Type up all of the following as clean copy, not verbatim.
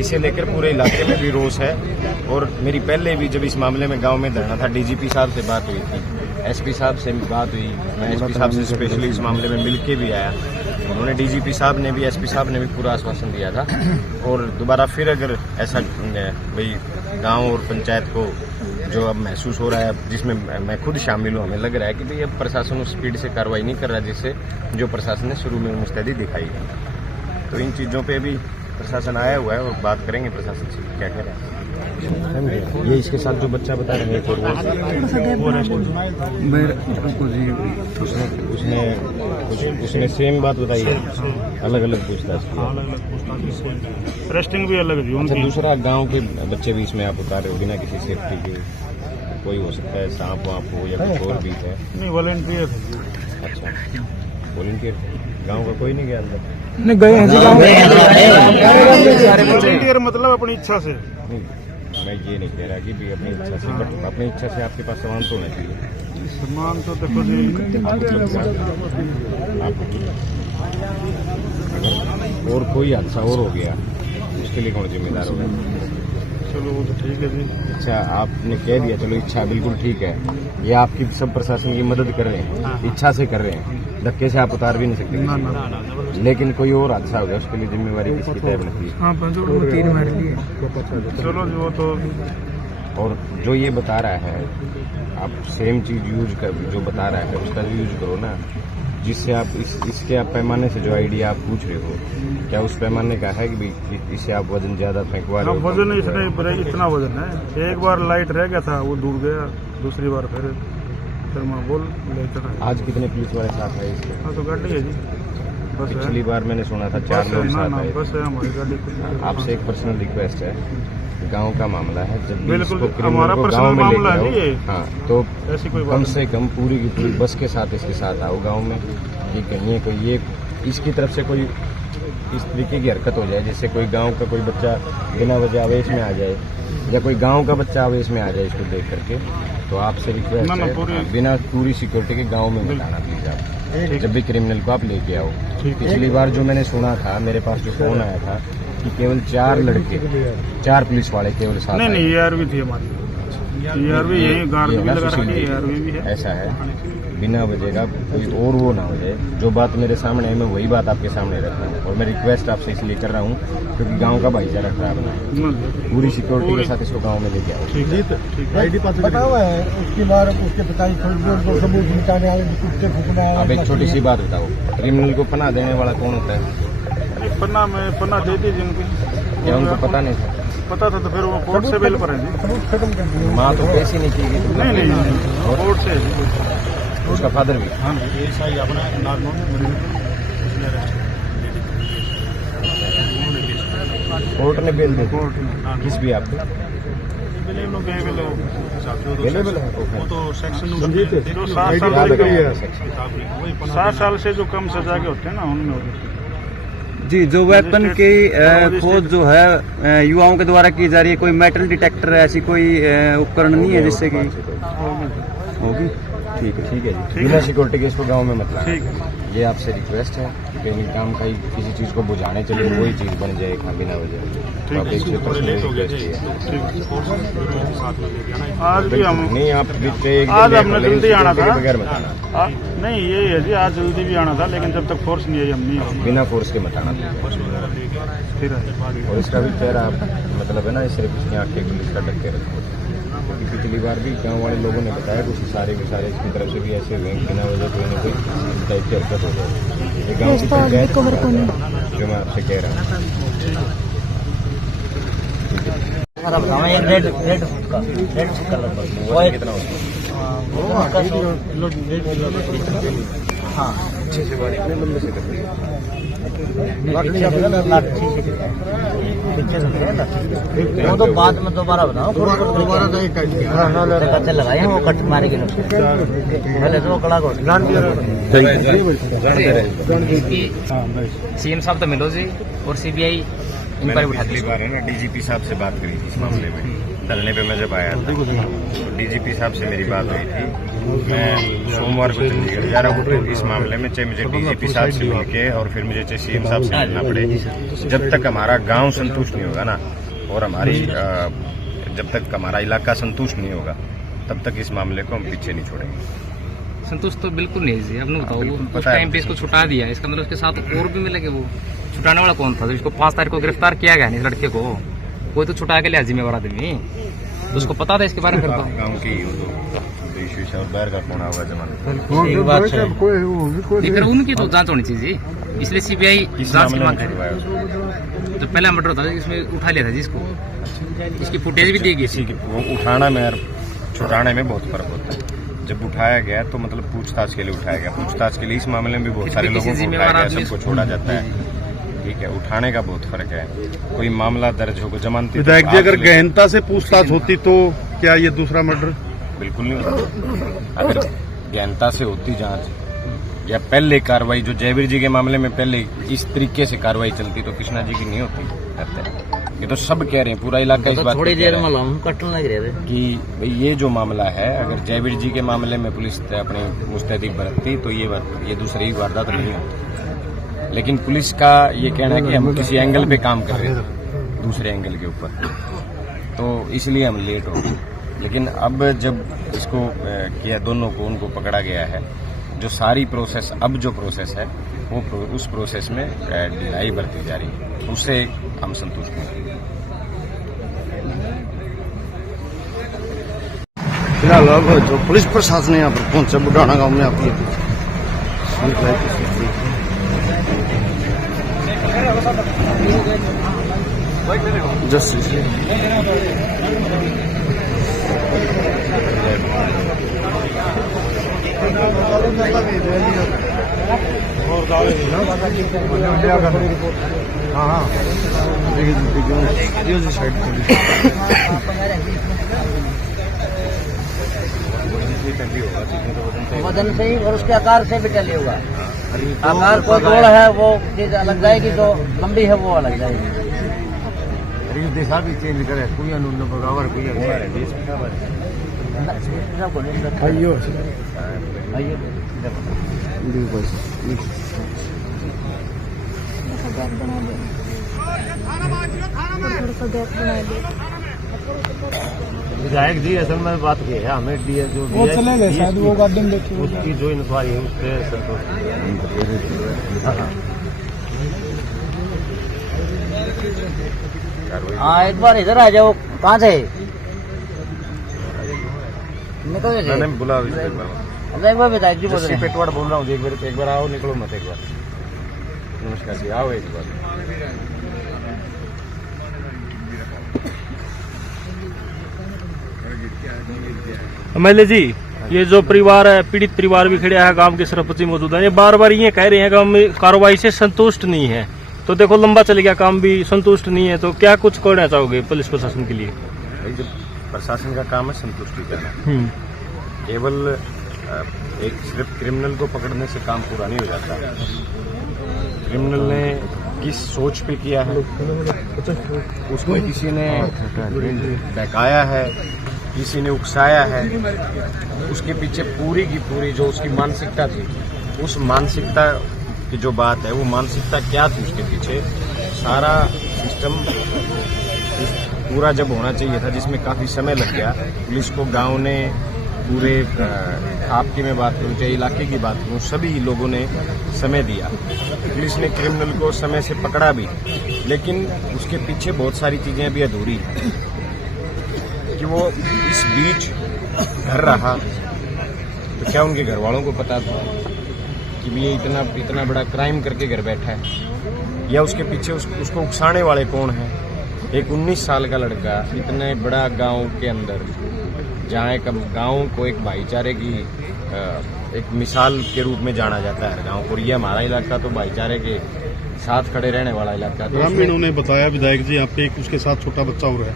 इसे लेकर पूरे इलाके में भी रोष है। और मेरी पहले भी जब इस मामले में गांव में धरना था, डीजीपी साहब से बात हुई थी, एसपी साहब से बात हुई, मैं एसपी साहब से स्पेशली इस मामले में मिलके भी आया। उन्होंने डीजीपी साहब ने भी, एसपी साहब ने भी पूरा आश्वासन दिया था। और दोबारा फिर अगर ऐसा भाई गांव और पंचायत को जो अब महसूस हो रहा है, जिसमें मैं खुद शामिल हूँ, हमें लग रहा है कि भाई अब प्रशासन उस स्पीड से कार्रवाई नहीं कर रहा जिससे जो प्रशासन ने शुरू में मुस्तैदी दिखाई है। तो इन चीज़ों पे भी प्रशासन आया हुआ है और बात करेंगे प्रशासन से क्या कह रहा है। ये इसके साथ जो बच्चा बता रहे हैं उसने सेम बात बताई है, अलग अलग पूछताछ की, रेस्टिंग भी अलग थी उनकी। दूसरा गांव के बच्चे भी इसमें आप उतार रहे हो बिना किसी सेफ्टी के, कोई हो सकता है सांप वाप हो या कुछ और भी है। नहीं, वॉलंटियर। अच्छा, वॉलंटियर गांव का कोई नहीं गया अंदर? नहीं गए हैं वॉलंटियर मतलब अपनी इच्छा से। नहीं, मैं ये नहीं कह रहा कि भी अपनी इच्छा से, बट अपनी इच्छा से आपके पास सामान तो होना चाहिए। सामान तो देखो जी, और कोई हादसा और हो गया उसके लिए कौन जिम्मेदार होगा? चलो वो तो ठीक है जी। अच्छा, आपने कह दिया, चलो इच्छा बिल्कुल ठीक है, ये आपकी सब प्रशासन की मदद कर रहे हैं, इच्छा से कर रहे हैं, धक्के से आप उतार भी नहीं सकते। लेकिन कोई और हादसा हो गया उसके लिए जिम्मेवारी किसकी तय बनती है? तीर मार लिए। चलो जी वो तो। और जो ये बता रहा है, आप सेम चीज यूज कर, जो बता रहा है उसका यूज करो ना, जिससे आप इसके आप पैमाने से जो आइडिया आप पूछ रहे हो, क्या उस पैमाने का है कि भाई इससे आप वजन ज्यादा फेंकवा रहे हो? वजन इसने इतना वजन है, एक बार लाइट रह गया था वो डूब गया, दूसरी बार फिर मैं बोल लेकर। आज कितने पुलिस वाले साथ आए इसके? हाँ तो गाड़ी है जी, बस। पिछली बार मैंने सुना था 4 लोग साथ आए। बस है हमारी गाड़ी। आपसे एक पर्सनल रिक्वेस्ट है, गांव का मामला है, जब भी बिल्कुल इसको हमारा क्रिमिनल को पर्सनल गांव में मामला है लेके ये। आओ, हाँ, तो ऐसी कोई कम बात से कम पूरी की पूरी बस के साथ इसके साथ आओ गांव में। ये कहीं कोई ये इसकी तरफ से कोई इस तरीके की हरकत हो जाए जिससे कोई गांव का कोई बच्चा बिना वजह आवेश में आ जाए, या कोई गांव का बच्चा आवेश में आ जाए इसको देख करके, तो आपसे रिक्वेस्ट है बिना पूरी सिक्योरिटी के गांव में मत आना प्लीज आप, जब भी क्रिमिनल को आप लेके आओ। पिछली बार जो मैंने सुना था, मेरे पास जो फोन आया था कि केवल 4 लड़के, 4 पुलिस वाले केवल साथ। नहीं ARV थी हमारी, ARV यही गार्ड भी लगा रखी है, ARV भी है। ऐसा है, बिना वजह का कोई और वो ना हो जाए। जो बात मेरे सामने है मैं वही बात आपके सामने रख रहा हूँ, और मैं रिक्वेस्ट आपसे इसलिए कर रहा हूँ क्योंकि गांव का भाईचारा खराब है। पूरी सिक्योरिटी के साथ इसको गांव में लेके आओ। ठीक है। बता हुआ है उसके बाद उसके पिताजी सबूत मिटाने आए, कुत्ते फूकने आए। अब एक छोटी सी बात बताओ, क्रिमिनल को पनाह देने वाला कौन होता है? पन्ना दे दी जिनकी, क्या उनको पता नहीं था? पता था तो फिर वो कोर्ट से बेल पर है जी। माँ तो कैसी नहीं की गई? नहीं कोर्ट से है। उसका फादर भी? हाँ ये सही अपना कोर्ट ने बेल दी? किस भी आपको? वो तो सेक्शन 7 साल से जो कम सजा के होते हैं ना उनमें हो जाते हैं। जी, जो वेपन की खोज जो है युवाओं के द्वारा की जा रही है, कोई मेटल डिटेक्टर ऐसी कोई उपकरण नहीं है जिससे कि होगी? ठीक है जी, बिना सिक्योरिटी के इसको गांव में मत लाना। ये आपसे रिक्वेस्ट है कि कहीं काम का किसी चीज को बुझाने चले वही चीज बन जाए बिना वजह। तो आप इससे पर्सनल रिक्वेस्ट है। आज भी हम नहीं, आप आज हमने जल्दी आना था, बगैर मत आना। नहीं ये है जी, आज जल्दी भी आना था, लेकिन जब तक फोर्स नहीं आई हम नहीं। बिना फोर्स के मत आना। और इसका भी चेहरा मतलब है ना, सिर्फ इसकी आंखें पुलिस का ढक के रखो। क्योंकि पिछली बार भी गांव वाले लोगों ने बताया कुछ सारे इसकी तरफ से भी ऐसे हुए बिना वजह कोई ना कोई टाइप की हरकत हो जाए। ये गाँव की पंचायत जो मैं आपसे कह रहा हूँ। कितना अच्छे से बारी कितने लंबे से करती है? वो तो बाद में दोबारा बताओ, दोबारा कच्चे लगाए वो कट मारेगी पहले तो कड़ा को। सीएम साहब तो मिलो जी, और CBI इंक्वायरी उठा पिछली बार है ना डीजीपी साहब से बात करी थी इस मामले में, धरने पे मैं जब आया था तो डीजीपी साहब से मेरी बात हुई थी। मैं सोमवार को चंडीगढ़ जा रहा हूँ तो इस मामले में चाहे मुझे डीजीपी साहब से मिलके और फिर मुझे चाहे सीएम साहब से मिलना पड़े, जब तक हमारा गांव संतुष्ट नहीं होगा ना, और जब तक हमारा इलाका संतुष्ट नहीं होगा, तब तक इस मामले को हम पीछे नहीं छोड़ेंगे। संतुष्ट तो बिल्कुल नहीं जी। आपने बताओ बिल्कुल उस पता है टाइम पे इसको छुटा दिया, इसका मतलब उसके साथ और भी मिलेंगे। वो छुटाने वाला कौन था? तो इसको 5 तारीख को गिरफ्तार किया गया नहीं, लड़के को कोई तो छुटा के लिया जिम्मेवार आदमी, तो उसको पता था इसके बारे में। गाँव की इशू से और बाहर का कौन होगा जमाना, फिर उनकी तो जांच होनी चाहिए, इसलिए सीबीआई किस जांच की मामले में मांग कर छुड़वाया उसको? जो पहला मर्डर था इसमें उठा लिया था जिसको, इसकी फुटेज भी दी गई किसी की वो उठाना में और छुटाने में बहुत फर्क होता है। जब उठाया गया तो मतलब पूछताछ के लिए उठाया गया, पूछताछ के लिए इस मामले में भी बहुत सारे लोगों को उठाया गया, सबको छोड़ा जाता है, ठीक है। उठाने का बहुत फर्क है। कोई मामला दर्ज होगा जमानती, विधायक जी अगर गहनता से पूछताछ होती तो क्या ये दूसरा मर्डर? बिल्कुल नहीं होता। अगर गहनता से होती जांच या पहले कार्रवाई, जो जयवीर जी के मामले में पहले इस तरीके से कार्रवाई चलती तो कृष्णा जी की नहीं होती। ये तो सब कह रहे हैं, पूरा इलाका इस बात थोड़ी पे देर कह में रहा है कटने लग रहे थे कि भाई ये जो मामला है, अगर जयवीर जी के मामले में पुलिस अपनी मुस्तैदी बरतती तो ये दूसरी वारदात नहीं होती। लेकिन पुलिस का ये कहना है कि हम किसी एंगल पे काम कर रहे थे, दूसरे एंगल के ऊपर, तो इसलिए हम लेट हो गए। लेकिन अब जब इसको किया, दोनों को उनको पकड़ा गया है, जो सारी प्रोसेस, अब जो प्रोसेस है वो उस प्रोसेस में ढिलाई बरती जा रही है, उससे हम संतुष्ट हैं। फिलहाल अब जो पुलिस प्रशासन यहाँ पर पहुंचा बुढ़ाना गांव में आपकी जस्टिस वजन से ही और उसके आकार से भी टली होगा। आकार को जोड़ है वो चीज अलग जाएगी, जो लंबी है वो अलग जाएगी। दिशा भी चेंज करे, कोई अनुन्न बराबर कोई आइयो विधायक जी असल में बात की है, हमें डी जो वो चले गए शायद, वो गार्डन देखे उसकी जो इंक्वायरी है उससे संतोष। हाँ, एक बार इधर आ जाओ। कहाँ से निकल गए? मैंने बुला एक बार विधायक जी बोल रहे हैं। पेटवाड़ बोल रहा हूँ, एक बार आओ, निकलो मत एक बार। नमस्कार जी, आओ एक बार। एमएलए जी, ये जो परिवार है, पीड़ित परिवार भी खड़ा है, गांव के सरपंच मौजूद है, ये बार बार ये कह रहे हैं कि हम कार्रवाई से संतुष्ट नहीं है। तो देखो लंबा चल गया, काम भी संतुष्ट नहीं है, तो क्या कुछ करना चाहोगे पुलिस प्रशासन के लिए? भाई जब प्रशासन का काम है संतुष्टि करना, केवल एक सिर्फ क्रिमिनल को पकड़ने से काम पूरा नहीं हो जाता। क्रिमिनल ने किस सोच पे किया है, उसको किसी ने बहकाया है, किसी ने उकसाया है, उसके पीछे पूरी की पूरी जो उसकी मानसिकता थी, उस मानसिकता की जो बात है, वो मानसिकता क्या थी उसके पीछे, सारा सिस्टम पूरा जब होना चाहिए था, जिसमें काफी समय लग गया। पुलिस को गांव ने पूरे, आपकी मैं बात करूं चाहे इलाके की बात करूं, सभी लोगों ने समय दिया। पुलिस ने क्रिमिनल को समय से पकड़ा भी, लेकिन उसके पीछे बहुत सारी चीजें अभी अधूरी हैं कि वो इस बीच घर रहा तो क्या उनके घर वालों को पता था कि ये इतना बड़ा क्राइम करके घर बैठा है, या उसके पीछे उसको उकसाने वाले कौन हैं? एक 19 साल का लड़का इतने बड़ा गांव के अंदर, जहाँ एक गांव को एक भाईचारे की एक मिसाल के रूप में जाना जाता है हर गांव को, ये हमारा इलाका तो भाईचारे के साथ खड़े रहने वाला इलाका। तो ग्रामीणों ने बताया विधायक जी यहाँ पे एक उसके साथ छोटा बच्चा हो रहा है,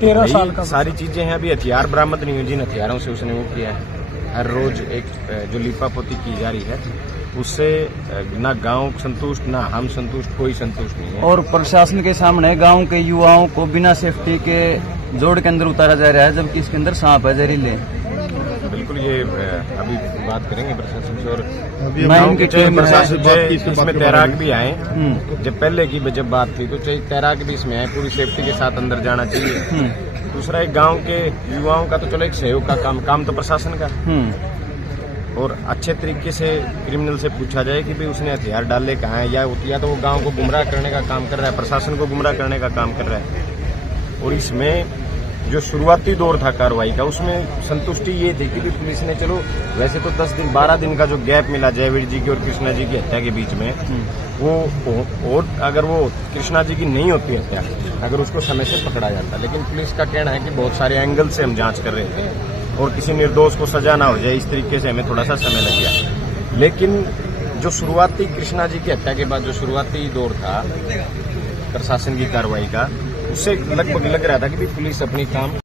13 साल का। सारी चीजें हैं, अभी हथियार बरामद नहीं हुई, जिन हथियारों से उसने वो किया है। हर रोज एक जो लिपापोती की जा रही है, उससे ना गांव संतुष्ट, ना हम संतुष्ट, कोई संतुष्ट नहीं है। और प्रशासन के सामने गांव के युवाओं को बिना सेफ्टी के जोड़ के अंदर उतारा जा रहा है, जबकि इसके अंदर सांप है जहरीले। बिल्कुल ये अभी बात करेंगे प्रशासन से। और मैं गाँव इनकी के टीम प्रशासन में- इसमें तैराक भी आए। जब पहले की जब बात थी तो चाहे तैराक भी इसमें आए, पूरी सेफ्टी के साथ अंदर जाना चाहिए। दूसरा एक गांव के युवाओं का तो चलो एक सहयोग का काम तो प्रशासन का, और अच्छे तरीके से क्रिमिनल से पूछा जाए कि भाई उसने हथियार डाले कहाँ है, या तो वो गांव को गुमराह करने का काम कर रहा है, प्रशासन को गुमराह करने का काम कर रहा है। और इसमें जो शुरुआती दौर था कार्रवाई का, उसमें संतुष्टि ये थी कि पुलिस ने चलो वैसे तो 10 दिन 12 दिन का जो गैप मिला जयवीर जी की और कृष्णा जी की हत्या के बीच में, वो अगर वो कृष्णा जी की नहीं होती हत्या, अगर उसको समय से पकड़ा जाता। लेकिन पुलिस का कहना है कि बहुत सारे एंगल से हम जांच कर रहे थे और किसी निर्दोष को सजा ना हो जाए, इस तरीके से हमें थोड़ा सा समय लग गया। लेकिन जो शुरुआती कृष्णा जी की हत्या के बाद जो शुरुआती दौर था प्रशासन की कार्रवाई का, उससे लगभग लग रहा था कि भी पुलिस अपनी काम